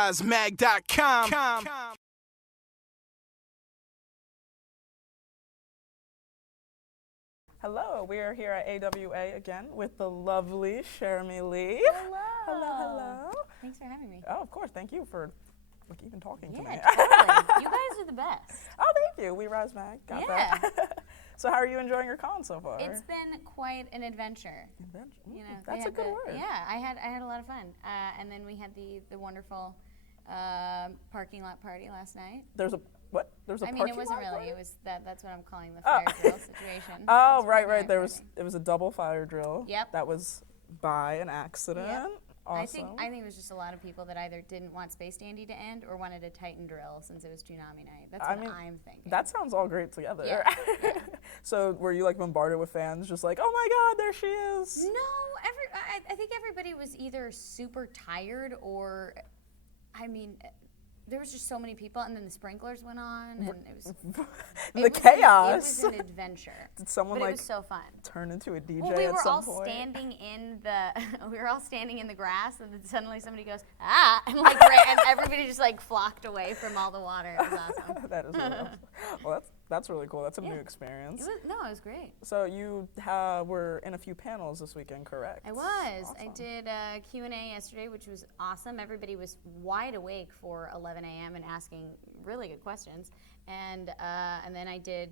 RiseMag.com. Hello, we are here at AWA again with the lovely Cherami Leigh. Hello. Hello, hello. Thanks for having me. Oh, of course. Thank you for even talking to me. Yeah, totally. You guys are the best. Oh, thank you. We Rise Mag. Got that. So how are you enjoying your con so far? It's been quite an adventure. You know, that's a good word. Yeah, I had a lot of fun. And then we had the wonderful parking lot party last night. There's a what? There's a I mean, parking it wasn't lot really. party? It was that's what I'm calling the fire drill situation. Oh, right. It was a double fire drill. Yep. That was by an accident. Yep. Awesome. I think it was just a lot of people that either didn't want Space Dandy to end or wanted a Titan drill since it was Tsunami night. That's what I'm thinking. That sounds all great together. Yeah. So were you like bombarded with fans just like, oh my God, there she is? No, I think everybody was either super tired or, I mean, there was just so many people, and then the sprinklers went on, and it was chaos. It was an adventure. Did someone but it was so fun. turn into a DJ Well, we at were some all point? standing in the grass, and then suddenly somebody goes and and everybody just flocked away from all the water. It was awesome. That is really awesome. Well, that's really cool. That's a new experience. It was great. So you were in a few panels this weekend, correct? I was. Awesome. I did a Q&A yesterday, which was awesome. Everybody was wide awake for 11 a.m. and asking really good questions. And then I did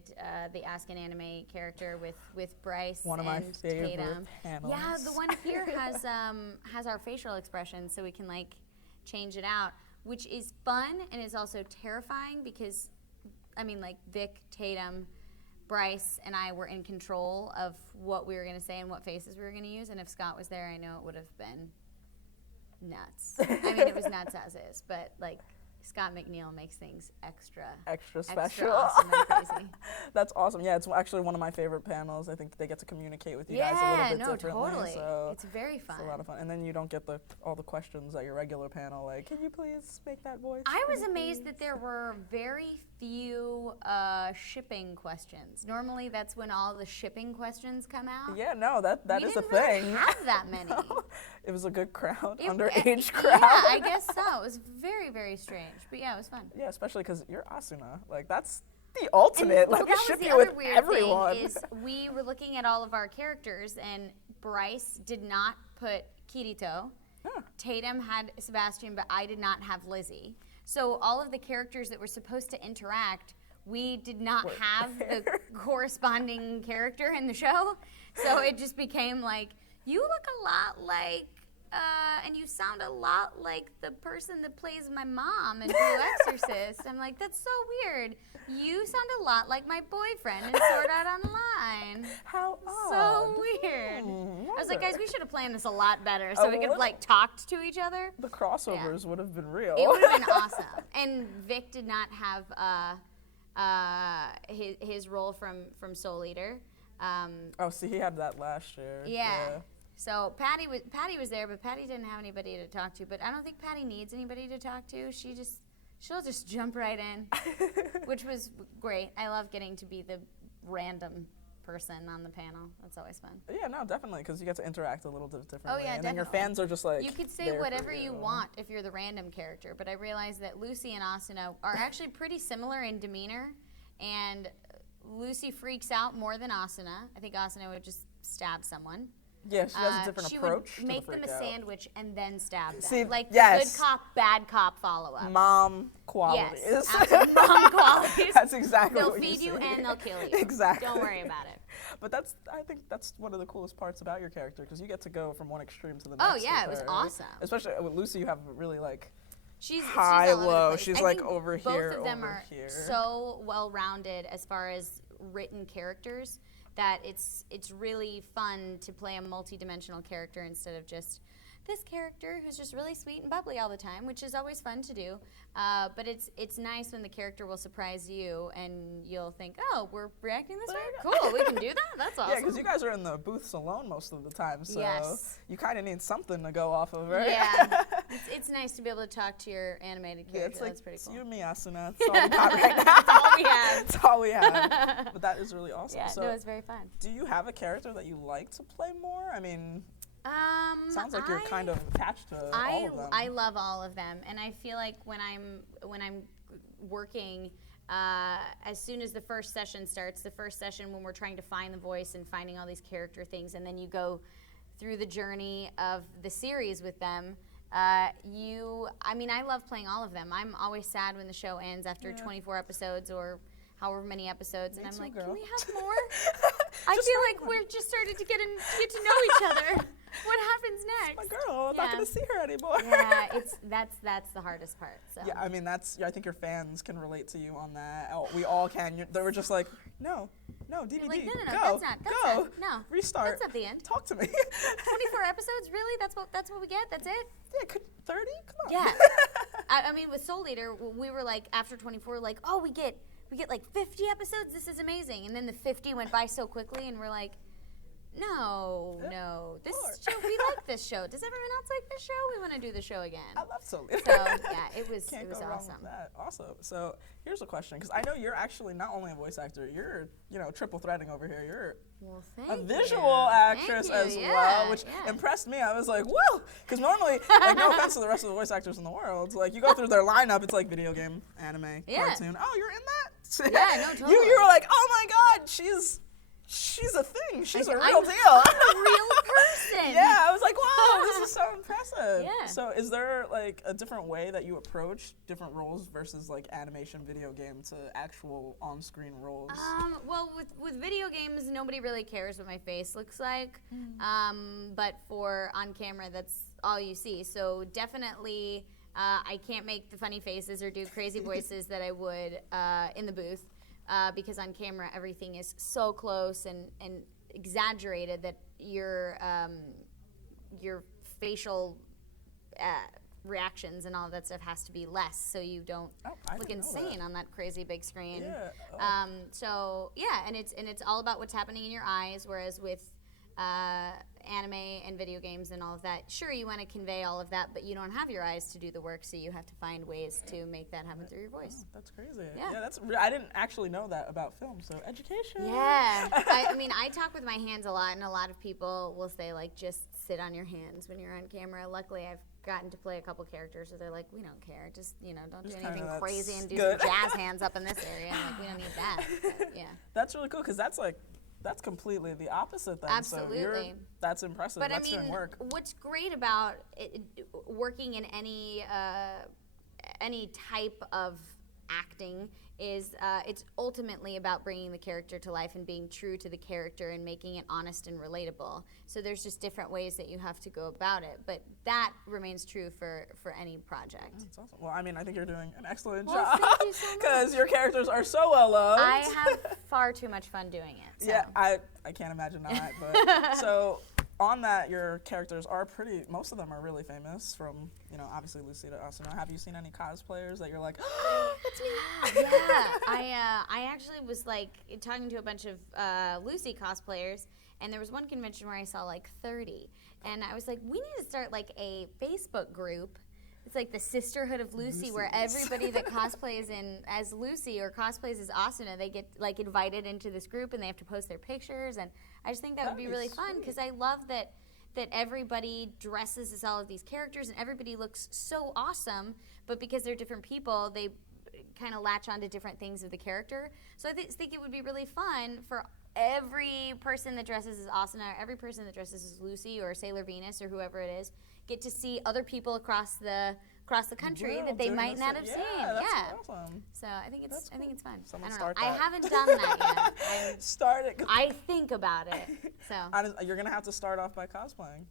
the Ask an Anime character with Bryce One of and my favorite Tatum. panels. Yeah, the one here has our facial expressions, so we can change it out, which is fun and is also terrifying because, I mean, Vic, Tatum, Bryce, and I were in control of what we were going to say and what faces we were going to use. And if Scott was there, I know it would have been nuts. I mean, it was nuts as is, but Scott McNeil makes things extra special. extra awesome and crazy. That's awesome. Yeah, it's actually one of my favorite panels. I think they get to communicate with you guys a little bit differently. Totally. So it's very fun. It's a lot of fun. And then you don't get all the questions at your regular panel, like, can you please make that voice? I was amazed that there were very few shipping questions. Normally, that's when all the shipping questions come out. Yeah, no, that is a We didn't thing. really have that many. It was a good crowd, underage crowd. Yeah, I guess so. It was very, very strange. But yeah, it was fun. Yeah, especially because you're Asuna. That's the ultimate. Well, We that ship was the you other with weird everyone. thing is we were looking at all of our characters, and Bryce did not put Kirito. Huh. Tatum had Sebastian, but I did not have Lizzie. So all of the characters that were supposed to interact, we did not have the corresponding character in the show. So it just became you look a lot like, and you sound a lot like the person that plays my mom in Blue Exorcist. I'm like, that's so weird. You sound a lot like my boyfriend in Sword Art Online. How odd. So weird. I was like, guys, we should have planned this a lot better so we could have talked to each other. The crossovers would have been real. It would have been awesome. And Vic did not have his role from Soul Eater. Oh, see, he had that last year. Yeah. So Patty was there, but Patty didn't have anybody to talk to. But I don't think Patty needs anybody to talk to. She'll just jump right in, which was great. I love getting to be the random person on the panel. That's always fun. Yeah, no, definitely, because you get to interact a little bit differently. Oh, yeah, and then your definitely. fans are just like, you could say whatever you want if you're the random character, but I realized that Lucy and Asuna are actually pretty similar in demeanor, and Lucy freaks out more than Asuna. I think Asuna would just stab someone. Yeah, she has a different approach. She would make them a sandwich and then stab them. See, the yes. good cop, bad cop follow-up. Mom qualities. Yes, absolutely. Mom qualities. That's exactly They'll what feed you you say. and they'll kill you. Exactly. Don't worry about it. But I think that's one of the coolest parts about your character, because you get to go from one extreme to the next. Oh, yeah, it was her. awesome. Especially with Lucy, you have really she's high, all over the low. place. She's I think over here, both of them over are here. so well-rounded as far as written characters that it's really fun to play a multi-dimensional character instead of just this character who's just really sweet and bubbly all the time, which is always fun to do. But it's nice when the character will surprise you and you'll think, oh, we're reacting this way? Cool, we can do that? That's awesome. Yeah, because you guys are in the booths alone most of the time, so yes. you kind of need something to go off of, right? Yeah, it's nice to be able to talk to your animated character. Yeah, it's That's pretty cool. you and me, Asuna. That's all we got right now. That's all we have. That's all we have. But that is really awesome. Yeah, So no, it's very fun. do you have a character that you like to play more? I mean, Sounds like you're kind of attached to all of them. I love all of them, and I feel like when I'm working, as soon as the first session starts, the first session when we're trying to find the voice and finding all these character things, and then you go through the journey of the series with them. I love playing all of them. I'm always sad when the show ends after 24 episodes or however many episodes, and I'm like, girl. can we have more? I feel like we're just started to get to know each other. What happens next? My girl, I'm not going to see her anymore. Yeah, that's the hardest part. So. Yeah, I mean, I think your fans can relate to you on that. Oh, we all can. They were just like, no, DVD, like, no, go, that's go, not, no, restart. That's at the end. Talk to me. 24 episodes, really? That's what we get? That's it? Yeah, 30? Come on. Yeah. I mean, with Soul Eater, we were like, after 24, like, oh, we get like 50 episodes. This is amazing. And then the 50 went by so quickly, and we're like, no. This show, we like this show. Does everyone else like this show? We want to do the show again. I love Soul Eater. So yeah, it was Can't go awesome. wrong with that. Awesome. So here's a question, because I know you're actually not only a voice actor, you're triple threading over here. You're a visual actress as well, which impressed me. I was like, whoa, because normally, like, no offense to the rest of the voice actors in the world, like you go through their lineup, it's like video game, anime, cartoon. Oh, you're in that? Yeah, no, totally. You were like, oh my God, she's a thing. She's a real deal. I'm a real person. Yeah, I was like, wow, this is so impressive. Yeah. So is there like a different way that you approach different roles versus like animation, video game to actual on-screen roles? Well, with video games, nobody really cares what my face looks like. But for on camera, that's all you see. So definitely, I can't make the funny faces or do crazy voices that I would in the booth. Because on camera everything is so close and exaggerated that your facial reactions and all of that stuff has to be less, so you don't look insane on that crazy big screen. Yeah. So yeah, and it's all about what's happening in your eyes. Whereas with anime and video games and all of that, sure, you want to convey all of that, but you don't have your eyes to do the work, so you have to find ways to make that happen through your voice. Oh, that's crazy. Yeah, I didn't actually know that about film, so education. Yeah. I mean, I talk with my hands a lot, and a lot of people will say, like, just sit on your hands when you're on camera. Luckily, I've gotten to play a couple characters where they're like, we don't care, just, don't do anything crazy and do some jazz hands up in this area. I'm like, we don't need that. But, yeah. That's really cool, because that's completely the opposite then. Absolutely. So that's impressive. But that's I mean, doing work. what's great about working in any type of acting is it's ultimately about bringing the character to life and being true to the character and making it honest and relatable. So there's just different ways that you have to go about it, but that remains true for any project. That's awesome. Well, I mean, I think you're doing an excellent job, thank you so much. because your characters are so well loved. I have far too much fun doing it. So. Yeah, I can't imagine not. But so on that, your characters are most of them are really famous, from, obviously Lucy to Asuna. Have you seen any cosplayers that you're like, oh, that's me? Yeah, I actually was like talking to a bunch of Lucy cosplayers, and there was one convention where I saw like 30, and I was like, we need to start like a Facebook group. It's like the Sisterhood of Lucy, where everybody that cosplays as Lucy or cosplays as Asuna, they get like invited into this group, and they have to post their pictures, and I just think that would be really fun, because I love that everybody dresses as all of these characters, and everybody looks so awesome, but because they're different people, they kind of latch onto different things of the character. So I think it would be really fun for every person that dresses as Asuna, or every person that dresses as Lucy or Sailor Venus or whoever it is, get to see other people across the country that they might not have seen. That's awesome. So I think it's fun. Someone I don't start know. I that. haven't done that yet. Start it. I think about it. So You're gonna have to start off by cosplaying.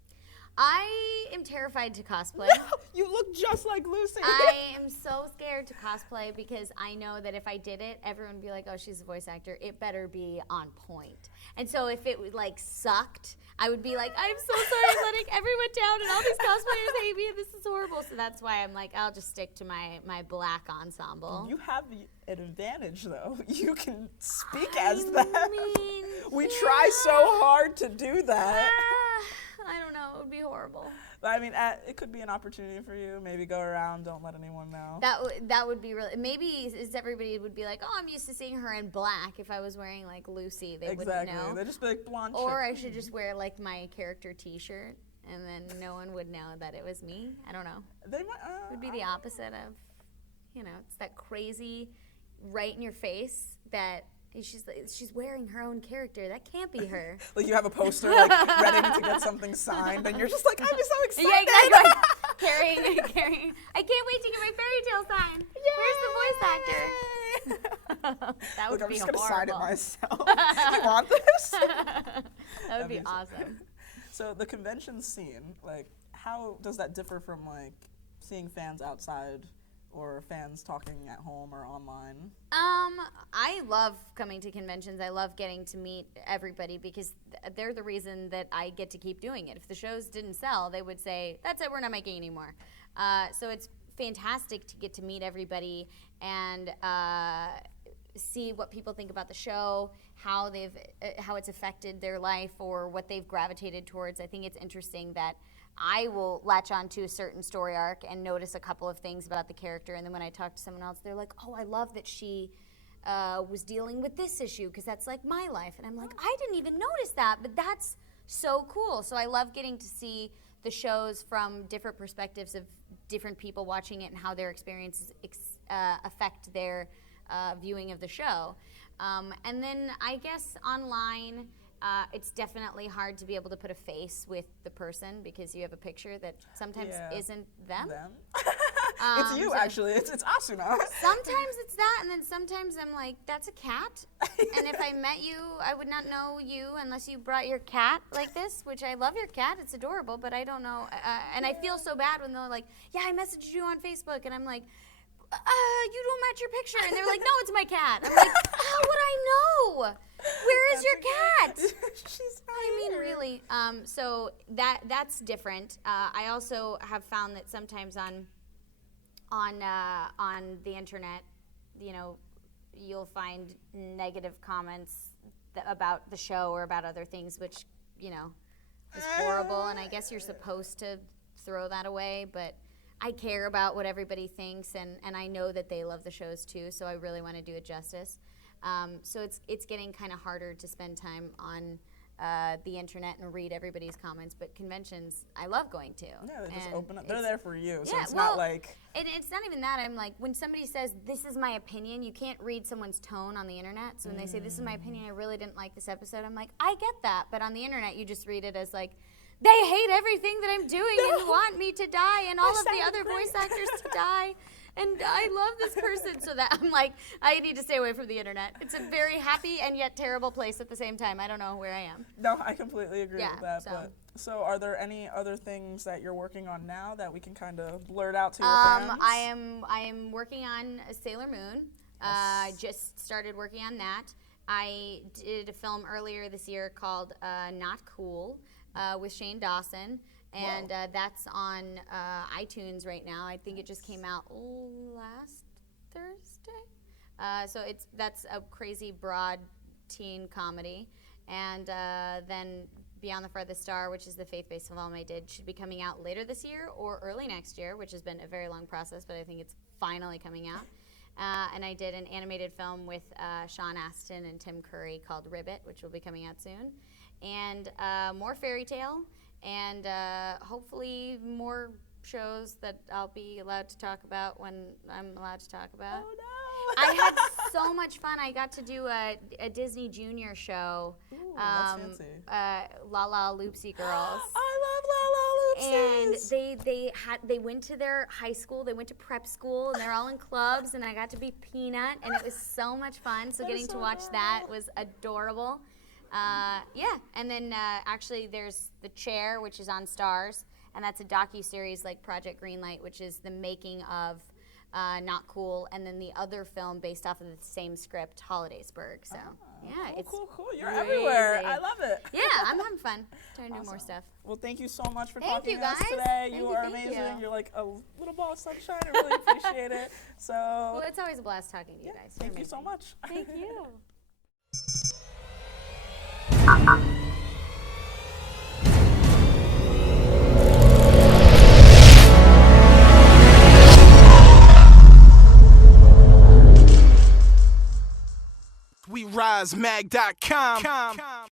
I am terrified to cosplay. You look just like Lucy. I am so scared to cosplay, because I know that if I did it, everyone would be like, oh, she's a voice actor. It better be on point. And so if it like sucked, I would be like, I'm so sorry I'm letting everyone down, and all these cosplayers hate me, and this is horrible. So that's why I'm like, I'll just stick to my black ensemble. You have an advantage, though. You can speak as that. We try so hard to do that. I don't know. It would be horrible. But I mean, it could be an opportunity for you. Maybe go around, don't let anyone know. That would be really. Maybe everybody would be like, oh, I'm used to seeing her in black. If I was wearing like Lucy, they wouldn't know. They'd just be like blonde. Or I should just wear like my character T-shirt and then no one would know that it was me. I don't know. They might, it would be the opposite of, it's that crazy right in your face that she's wearing her own character. That can't be her. Like you have a poster like ready to get something signed, and you're just like, I'm so excited. Yeah, exactly. carrying. I can't wait to get my fairy tale sign. Yay! Where's the voice actor? That would Look, be I'm just gonna horrible. sign it myself. You want this? That would be awesome. So the convention scene, like, how does that differ from like seeing fans outside or fans talking at home or online? I love coming to conventions. I love getting to meet everybody because they're the reason that I get to keep doing it. If the shows didn't sell, they would say, that's it, we're not making any more. So it's fantastic to get to meet everybody and see what people think about the show, how it's affected their life or what they've gravitated towards. I think it's interesting that I will latch on to a certain story arc and notice a couple of things about the character, and then when I talk to someone else, they're like, oh, I love that she was dealing with this issue because that's like my life. And I'm like, I didn't even notice that, but that's so cool. So I love getting to see the shows from different perspectives of different people watching it and how their experiences affect their viewing of the show. And then I guess online, it's definitely hard to be able to put a face with the person because you have a picture that sometimes isn't them. It's you, actually. It's Asuna. Sometimes it's that, and then sometimes I'm like, that's a cat. And if I met you, I would not know you unless you brought your cat like this, which I love your cat. It's adorable, but I don't know. And I feel so bad when they're like, yeah, I messaged you on Facebook, and I'm like, you don't match your picture. And they're like, no, it's my cat. I'm like, how would I know? Where is your cat? She's really. So that's different. I also have found that sometimes on the internet, you'll find negative comments about the show or about other things, which, is horrible. And I guess you're supposed to throw that away, but I care about what everybody thinks, and I know that they love the shows too, so I really want to do it justice. So it's getting kind of harder to spend time on the internet and read everybody's comments, but conventions I love going to. Yeah, they just open up. They're there for you, so it's well, not like... And it's not even that. I'm like, when somebody says, this is my opinion, you can't read someone's tone on the internet. So when they say, this is my opinion, I really didn't like this episode, I'm like, I get that. But on the internet, you just read it as like, they hate everything that I'm doing and want me to die and all of the other voice actors to die. And I love this person. So that I'm like, I need to stay away from the internet. It's a very happy and yet terrible place at the same time. I don't know where I am. No, I completely agree with that. So are there any other things that you're working on now that we can kind of blurt out to your fans? I am working on Sailor Moon. I just started working on that. I did a film earlier this year called Not Cool with Shane Dawson. And that's on iTunes right now. I think it just came out last Thursday. So that's a crazy broad teen comedy. And then Beyond the Farthest Star, which is the faith-based film I did, should be coming out later this year or early next year, which has been a very long process, but I think it's finally coming out. And I did an animated film with Sean Astin and Tim Curry called Ribbit, which will be coming out soon. And more fairy tale. And hopefully more shows that I'll be allowed to talk about when I'm allowed to talk about. Oh, no. I had so much fun. I got to do a Disney Junior show. Ooh, that's fancy. La La Loopsy Girls. I love La La Loopsies. And they went to their high school, they went to prep school, and they're all in clubs, and I got to be Peanut, and it was so much fun. So getting to watch that was adorable. And then actually there's The Chair, which is on Starz, and that's a docuseries like Project Greenlight, which is the making of Not Cool, and then the other film based off of the same script, Holidaysburg. So it's cool. You're everywhere. I love it. Yeah, I'm having fun. Trying to do more stuff. Well, thank you so much for talking to us today. Thank you are amazing. You're like a little ball of sunshine. I really appreciate it. So. Well, it's always a blast talking to you guys. Thank you so much. Thank you. WeRiseMag.com